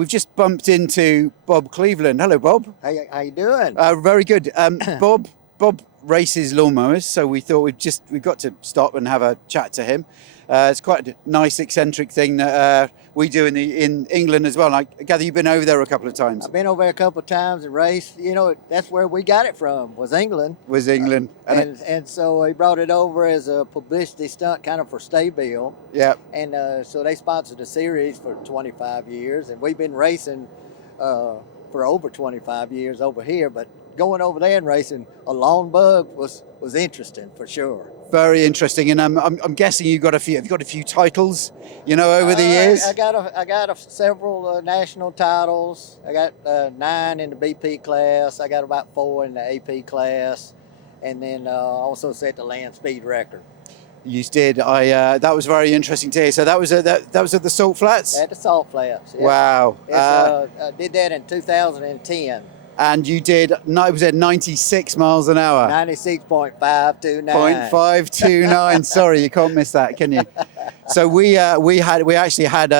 we've just bumped into Bob Cleveland. Hello, Bob. How you doing? Very good. Bob races lawnmowers, so we thought we've got to stop and have a chat to him. It's quite a nice eccentric thing that we do in England as well. I gather you've been over there a couple of times. I've been over there a couple of times and raced. You know, that's where we got it from, was England. And so he brought it over as a publicity stunt kind of for Staybill. Yeah. And so they sponsored the series for 25 years, and we've been racing for over 25 years over here, but going over there and racing a lawn bug was interesting for sure. Very interesting, and I'm guessing have you got a few titles, over the years? I got several national titles. I got 9 in the BP class. I got about 4 in the AP class, and then also set the landspeed record. You did. That was very interesting to hear. So that was at the Salt Flats. At the Salt Flats. Yeah. Wow. I did that in 2010. And you did, it was at 96 miles an hour. 96.529. 0.529. Sorry, you can't miss that, can you? So we actually had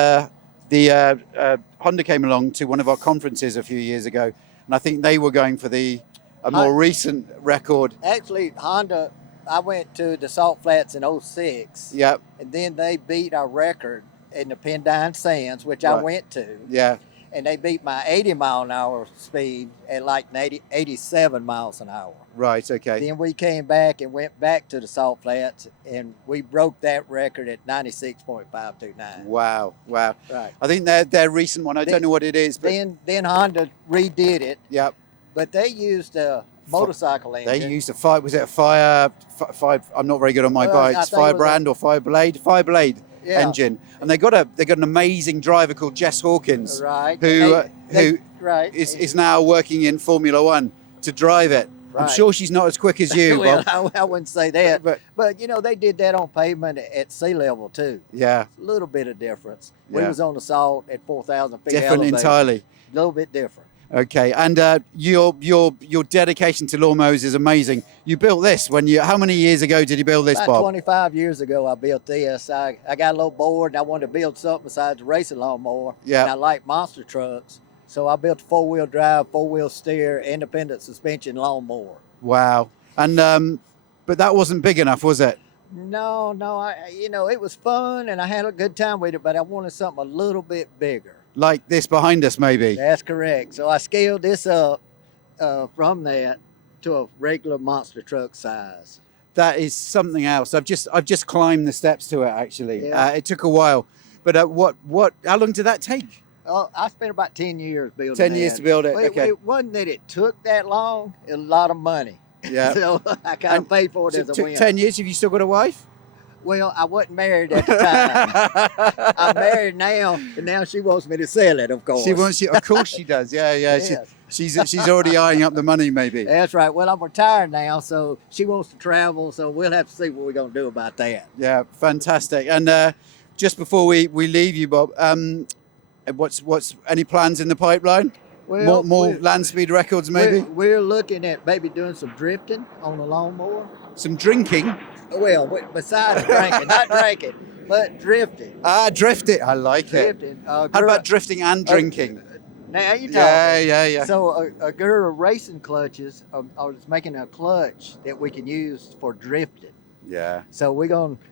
Honda came along to one of our conferences a few years ago, and I think they were going for a more recent record. Actually, Honda, I went to the Salt Flats in 06. Yep. And then they beat our record in the Pendine Sands, which I went to. Yeah. And they beat my 80 mile an hour speed at like 87 miles an hour. Right, okay. Then we came back and went back to the Salt Flats, and we broke that record at 96.529. Wow. Right. I think their recent one, I don't know what it is. But then Honda redid it. Yep. But they used a motorcycle engine. They used a fire, I'm not very good on my bikes, Firebrand or Fireblade. Yeah. Engine, and they got an amazing driver called Jess Hawkins, right? Who is now working in Formula One to drive it. Right. I'm sure she's not as quick as you. Well, I wouldn't say that, but they did that on pavement at sea level too. Yeah, a little bit of difference. We was on the salt at 4,000 feet. Different entirely. A little bit different. Okay, and your dedication to lawnmowers is amazing. You built this how many years ago did you build this, About Bob? 25 years ago I built this. I got a little bored and I wanted to build something besides a racing lawnmower. Yeah. And I like monster trucks. So I built a 4-wheel drive, 4-wheel steer, independent suspension lawnmower. Wow. And but that wasn't big enough, was it? No, it was fun and I had a good time with it, but I wanted something a little bit bigger. Like this behind us, maybe? That's correct. So I scaled this up from that to a regular monster truck size. That is something else. I've just climbed the steps to it, actually. Yeah. It took a while. But how long did that take? I spent about 10 years building it. 10 years to build it, okay. It wasn't that it took that long. It was a lot of money. Yeah. So I kind of paid for it as a win. 10 years? Have you still got a wife? Well, I wasn't married at the time. I'm married now, and now she wants me to sell it, of course. She wants you, of course she does. Yeah. Yes. She's already eyeing up the money, maybe. That's right. Well, I'm retired now, so she wants to travel, so we'll have to see what we're going to do about that. Yeah, fantastic. And just before we leave you, Bob, what's any plans in the pipeline? Well, more land speed records, maybe? We're looking at maybe doing some drifting on the lawnmower. Some drinking? Well, besides drinking, not drinking, but drifting. Drifting. I like drifting. It. How about drifting and drinking? Now you talking. Yeah. So a girl racing clutches is making a clutch that we can use for drifting. Yeah. So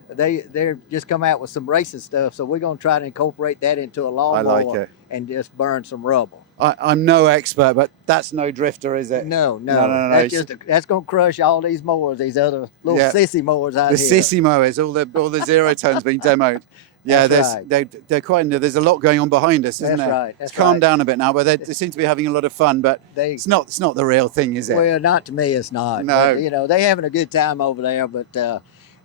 they're just come out with some racing stuff. So we're gonna try to incorporate that into a lawnmower. I like it. And just burn some rubble. I'm no expert, but that's no drifter, is it? No. That's going to crush all these mowers, these other little sissy mowers out here. The sissy mowers, all the zero tones being demoed. Yeah, they're quite. There's a lot going on behind us, isn't there? That's right. It's calmed down a bit now, but they seem to be having a lot of fun. But it's not the real thing, is it? Well, not to me, it's not. No. But, they're having a good time over there. But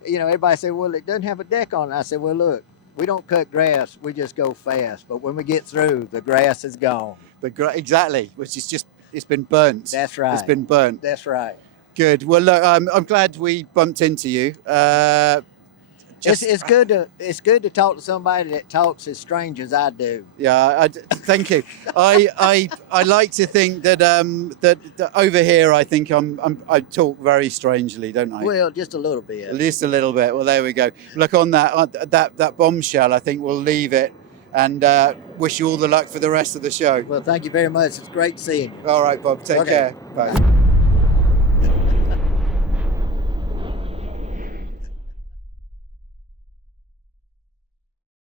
everybody say, well, it doesn't have a deck on it. I said, well, look. We don't cut grass, we just go fast. But when we get through, the grass is gone. Exactly, which is it's been burnt. That's right. It's been burnt. That's right. Good. Well, look, I'm glad we bumped into you. It's good to talk to somebody that talks as strange as I do. Yeah, thank you. I like to think that that over here I think I talk very strangely, don't I? Well, just a little bit. Just a little bit. Well, there we go. Look, on that bombshell, I think we'll leave it. and wish you all the luck for the rest of the show. Well, thank you very much. It's great seeing you. All right, Bob. Take Okay. care. Bye.